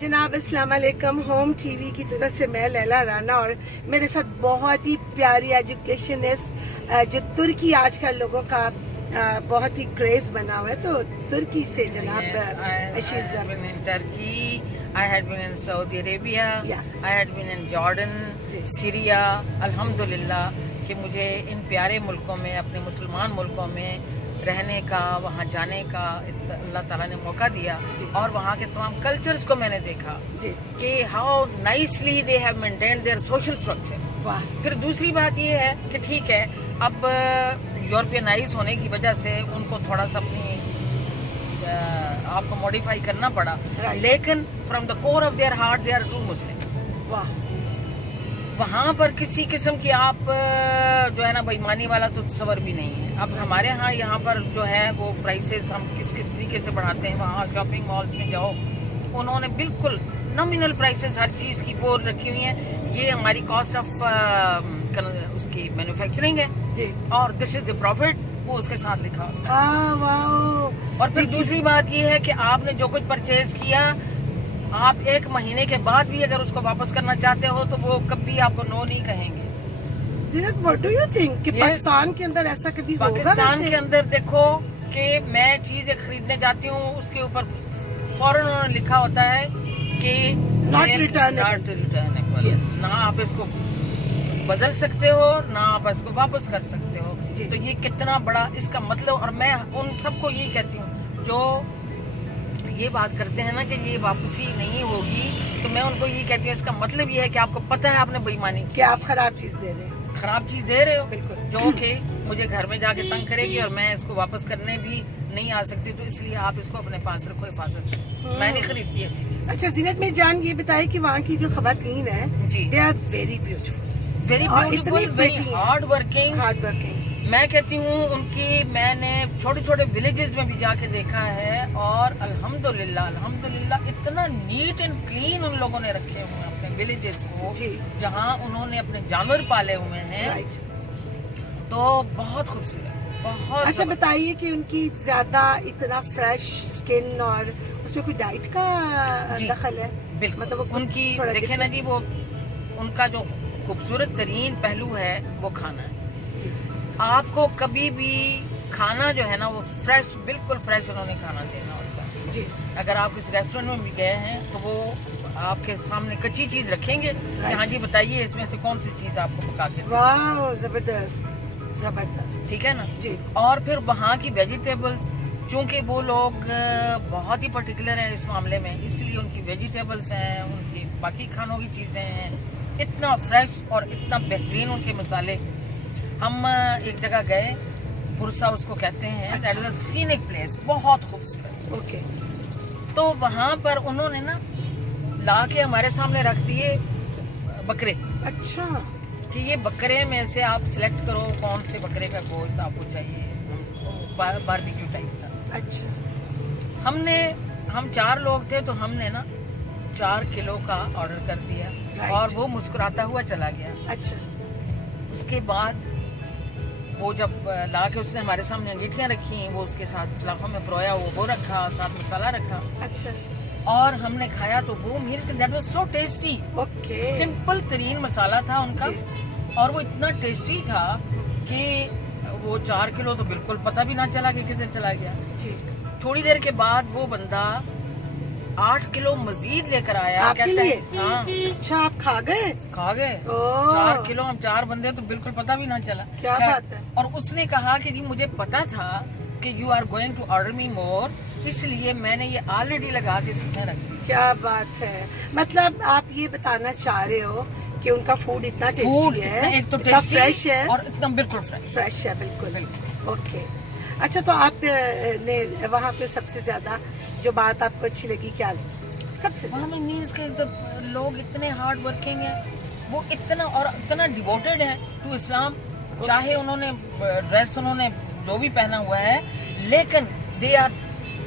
जनाब अस्सलाम वालेकुम। होम टीवी की तरफ से मैं लैला राना और मेरे साथ बहुत ही प्यारी एजुकेशनिस्ट जो तुर्की आजकल लोगों का बहुत ही क्रेज बना हुआ है, तो तुर्की से जनाब Turkey, I had been in Saudi Arabia, Yeah. I had been in Jordan, जी। सीरिया। अल्हम्दुलिल्लाह कि मुझे इन प्यारे मुल्कों में, अपने मुसलमान मुल्कों में रहने का, वहाँ जाने का अल्लाह ताला ने मौका दिया। जी। और वहाँ के तमाम कल्चर्स को मैंने देखा जी। कि how nicely they have maintained their social structure. वाह। फिर दूसरी बात ये है कि ठीक है, अब यूरोपियनाइज होने की वजह से उनको थोड़ा सा अपनी आपको मॉडिफाई करना पड़ा, Right. लेकिन from the core of their heart they are true Muslims. वाह। वहाँ पर किसी किस्म की आप जो है ना बेईमानी वाला तो तस्वर भी नहीं है। अब हमारे यहाँ पर जो है वो प्राइसेस हम किस किस तरीके से बढ़ाते हैं। वहाँ शॉपिंग मॉल्स में जाओ, उन्होंने बिल्कुल नॉमिनल प्राइसेस हर चीज़ की बोर्ड रखी हुई है। ये हमारी कॉस्ट ऑफ उसकी मैन्युफैक्चरिंग है जी। और दिस इज द प्रॉफिट, वो उसके साथ लिखा होता वाह। है। और फिर दूसरी बात ये है कि आपने जो कुछ परचेज किया, आप 1 महीने के बाद भी अगर उसको वापस करना चाहते हो तो वो कभी आपको नो नहीं कहेंगे। जीनत, व्हाट डू यू थिंक कि Yes. पाकिस्तान के अंदर ऐसा कभी होगा? पाकिस्तान वैसे? के अंदर देखो कि मैं चीजें खरीदने जाती हूँ, उसके ऊपर फौरन उन्होंने लिखा होता है कि Not returnable. Not returnable। Yes. ना आप इसको बदल सकते हो, ना आप इसको वापस कर सकते हो। जी। तो ये कितना बड़ा इसका मतलब, और मैं उन सबको यही कहती हूँ जो ये बात करते हैं ना कि ये वापसी नहीं होगी, तो मैं उनको यही कहती हूँ इसका मतलब ये है कि आपको पता है आपने बेईमानी की, कि आप खराब चीज दे रहे हैं। खराब चीज दे रहे हो, बिल्कुल। जो कि मुझे घर में जाके तंग करेगी और मैं इसको वापस करने भी नहीं आ सकती, तो इसलिए आप इसको अपने पास रखो हिफाजत से। मैं नहीं खरीदती ऐसी चीज। अच्छा जीनत, मेरी जान ये बताए कि वहाँ की जो खवातीन है जी। They are very beautiful, very और ब्यूटीफुल, इतनी वेरी pretty है। Hard working. Hard working. मैं कहती हूँ उनकी, मैंने छोटे छोटे विलेजेस में भी जाके देखा है और अल्हम्दुलिल्लाह अल्हम्दुलिल्लाह इतना नीट एंड क्लीन उन लोगों ने रखे हुए हैं अपने विलेजेस को, जी। जहाँ उन्होंने अपने जानवर पाले हुए हैं। राइट। तो बहुत खूबसूरत, बहुत अच्छा जबरदस्त। बताइए कि उनकी ज्यादा इतना फ्रेश स्किन और उसमें कोई डाइट का जी। दखल है? बिल्कुल, मतलब वो उनकी थोड़ा देखे ना different- जी, वो उनका जो खूबसूरत तरीन पहलू है वो खाना है। जी। आपको कभी भी खाना जो है ना वो फ्रेश, बिल्कुल फ्रेश उन्होंने खाना देना होता है। जी। अगर आप किसी रेस्टोरेंट में भी गए हैं तो वो आपके सामने कच्ची चीज रखेंगे कि हाँ जी बताइए इसमें से कौन सी चीज आपको पका के दें। वाह, जबरदस्त जबरदस्त। ठीक है ना जी। और फिर वहाँ की वेजिटेबल्स, चूंकि वो लोग बहुत ही पर्टिकुलर हैं इस मामले में, इसलिए उनकी वेजिटेबल्स हैं, उनकी बाकी खानों की चीजें हैं, इतना फ्रेश और इतना बेहतरीन उनके मसाले। हम एक जगह गए, पुरसा उसको कहते हैं, that is a scenic place, बहुत खूबसूरत। ओके। तो वहाँ पर उन्होंने ना ला के हमारे सामने रख दिए बकरे, अच्छा। कि ये बकरे में से आप सिलेक्ट करो कौन से बकरे का गोश्त आपको चाहिए। बारबेक्यू टाइप था। अच्छा। हम 4 लोग थे, तो हमने ना 4 किलो का ऑर्डर कर दिया। Right. और वो मुस्कुराता हुआ चला गया। अच्छा। उसके बाद वो जब ला के उसने हमारे सामने अंगीठियाँ रखी, वो उसके साथ सलाखों में परोया वो रखा, साथ मसाला रखा, अच्छा। और हमने खाया तो वो meals that was so tasty. Okay. Simple तरीन मसाला था उनका, जी। और वो इतना टेस्टी था कि वो 4 किलो तो बिल्कुल पता भी ना चला कि किधर चला गया। जी। थोड़ी देर के बाद वो बंदा 8 किलो मजीद लेकर आया। आपके कहता लिए? है हाँ, अच्छा, आप खा गए? खा गए। ओह। 4 किलो, हम 4 बंदे, तो बिल्कुल पता भी ना चला। क्या खैर, बात है। और उसने कहा कि जी मुझे पता था कि you are going to order me more, इसलिए मैंने ये ऑलरेडी लगा के सीखने रख दी। क्या बात है। मतलब आप ये बताना चाह रहे हो कि उनका फूड इतना फूड टेस्टी है, एक तो इतना टेस्टी फ्रेश है और एकदम बिल्कुल फ्रेश। फ्रेश है। बिल्कुल। बिल्कुल। ओके। अच्छा, तो आप ने वहाँ पे सबसे ज्यादा जो बात आपको अच्छी लगी क्या लगी सबसे वहाँ ज्यादा? में मीन्स के तो लोग इतने हार्ड वर्किंग हैं, वो इतना और इतना डिवोटेड है टू इस्लाम। चाहे उन्होंने ड्रेस उन्होंने जो भी पहना हुआ है, लेकिन they are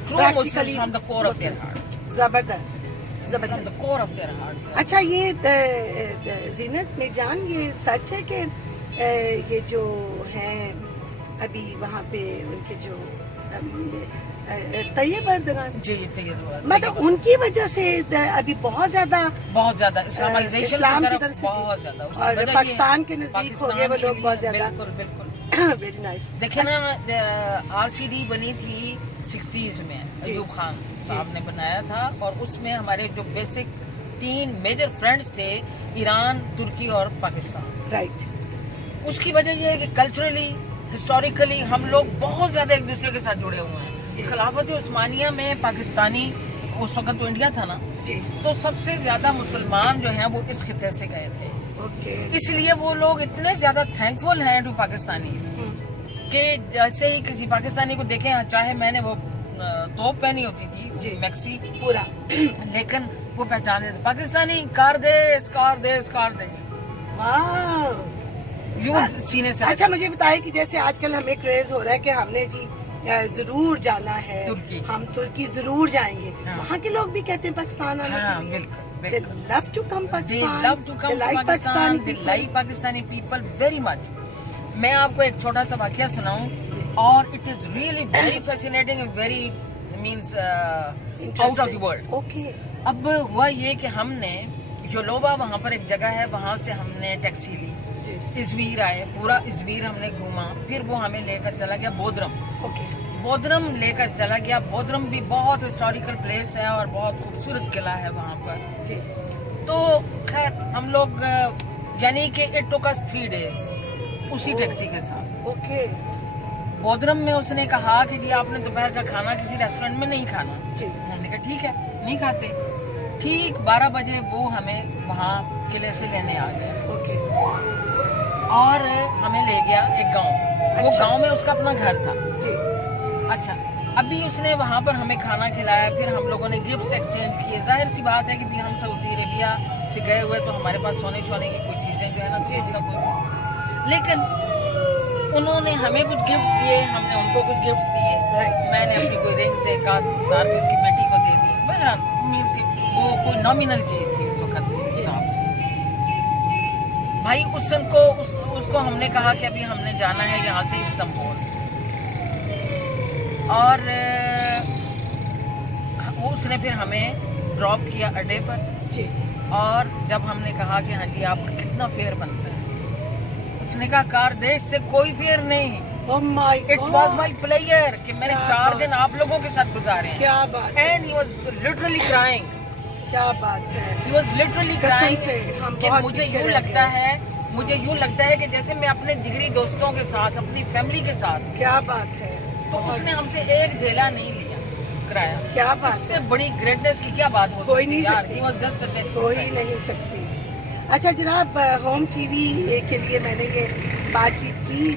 true Muslims from the core of their heart. जबरदस्त फ्रॉम द जबरदस्त। Core of their heart. अच्छा, ये जीनत मिर्जान, ये सच है कि ये जो है अभी वहाँ पे उनके जो طیب اردگان. جی یہ مطلب ان کی وجہ سے ابھی بہت زیادہ اسلامائزیشن اسلام کی کی طرف طرف سے بہت زیادہ اور پاکستان کے نزدیک ہو گئے وہ لوگ بہت زیادہ. بالکل ویری نائس. دیکھیں نا RCD بنی تھی 60s میں, ایوب خان صاحب نے بنایا تھا, اور اس میں ہمارے جو بیسک 3 میجر فرینڈس تھے, ایران, ترکی اور پاکستان. رائٹ. اس کی وجہ یہ ہے کہ کلچرلی, ہسٹوریکلی ہم لوگ بہت زیادہ ایک دوسرے کے ساتھ جڑے ہوئے ہیں. خلافت عثمانیہ میں پاکستانی, اس وقت تو انڈیا تھا نا, تو سب سے زیادہ مسلمان جو ہیں وہ اس خطے سے گئے تھے. اس لیے وہ لوگ اتنے زیادہ تھینکفل ہیں ٹو پاکستانیز کہ جیسے ہی کسی پاکستانی کو دیکھیں, چاہے میں نے وہ توپ پہنی ہوتی تھی میکسی پورا, لیکن وہ پہچان دیتے پاکستانی, کار دیس کار دیس کار دیس, یوں سینے سے. اچھا مجھے بتائیں کہ جیسے آج کل ہمیں کریز ہو رہا ہے کہ ہم نے جی ضرور جانا ہے ترکی, ہم ترکی ضرور جائیں گے. وہاں کے لوگ بھی کہتے ہیں پاکستان آنے کے لیے. They love to come Pakistan. They love to come to Pakistan. They like Pakistani people very much. میں آپ کو ایک چھوٹا سا واقعہ سناؤں, اور it is really very fascinating and very means out of the world. Okay. اب ہوا یہ کہ ہم نے یولوبا, وہاں پر ایک جگہ ہے, وہاں سے ہم نے ٹیکسی لی, ازمیر آئے, پورا ازمیر ہم نے گھوما, پھر وہ ہمیں لے کر چلا گیا بودرم. بودرم لے کر چلا گیا. بودرم بھی بہت ہسٹوریکل پلیس ہے اور بہت خوبصورت قلعہ ہے وہاں پر. تو خیر ہم لوگ یعنی کہ اٹ ٹوک اس 3 days اسی ٹیکسی کے ساتھ. بودرم میں اس نے کہا کہ جی آپ نے دوپہر کا کھانا کسی ریسٹورینٹ میں نہیں کھانا. ہم نے کہا ٹھیک ہے, نہیں کھاتے. ٹھیک 12 بجے وہ ہمیں وہاں قلعے سے لینے آ گیا, اور ہمیں لے گیا ایک گاؤں. وہ گاؤں میں اس کا اپنا گھر تھا. اچھا, ابھی اس نے وہاں پر ہمیں کھانا کھلایا, پھر ہم لوگوں نے گفٹس ایکسچینج کیے. ظاہر سی بات ہے کہ ہم سعودی عربیہ سے گئے ہوئے تو ہمارے پاس سونے کی کوئی چیزیں جو ہے نا چیز کا کوئی, لیکن انہوں نے ہمیں کچھ گفٹ دیے, ہم نے ان کو کچھ گفٹس دیے. میں نے اپنی کوئی رنگ سے ایک آدھ تار اس کی بیٹی کو دے دی. بہرحال مینس کہ وہ کوئی نامینل چیز تھی اس وقت میرے حساب سے. بھائی اس کو ہم نے کہا کہ ابھی ہم نے جانا ہے یہاں سے استنبول, اور اس نے پھر ہمیں ڈراپ کیا اڈے پر. اور جب ہم نے کہا کہ ہاں جی آپ کا کتنا فیئر بنتا ہے, اس نے کہا کار دیش سے کوئی فیئر نہیں. اٹ واز مائی پلیئر کہ میں نے 4 دن آپ لوگوں کے ساتھ گزارے ہیں. کیا بات. And he was literally crying. کیا بات ہے. ہی واز لٹرلی کرائنگ کہ مجھے یوں لگتا ہے کہ جیسے میں اپنے جگری دوستوں کے ساتھ, اپنی فیملی کے ساتھ. کیا بات ہے. تو اس نے ہم سے ایک ڈھیلا نہیں لیا کرایا. کیا بات. اس سے بڑی گریٹنس کی کیا بات ہو سکتی ہے. کوئی نہیں سکتی. اچھا جناب, ہوم ٹی وی کے لیے میں نے یہ بات چیت کی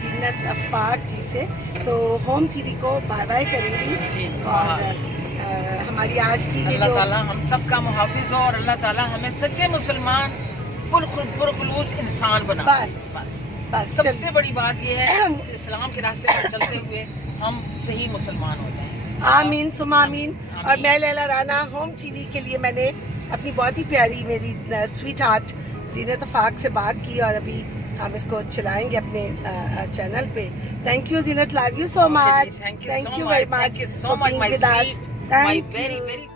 زینت افاق جی سے, تو ہوم ٹی وی کو بائے بائے کریں گی. اور ہماری آج کی اللہ تعالیٰ ہم سب کا محافظ ہو, اور اللہ تعالیٰ ہمیں سچے مسلمان پرخلوص انسان بنا. بس سب سے بڑی بات یہ ہے اسلام کے راستے پر چلتے ہوئے ہم صحیح مسلمان ہو جائیں. آمین ثم آمین. اور میں لیلا رانا, ہوم ٹی وی کے لیے میں نے اپنی بہت ہی پیاری میری سویٹ ہارٹ زینت افاق سے بات کی, اور ابھی ہم اس کو چلائیں گے اپنے چینل پہ. Thank you Zeenat, love you so much. Thank you very much. So much my sweet, my very very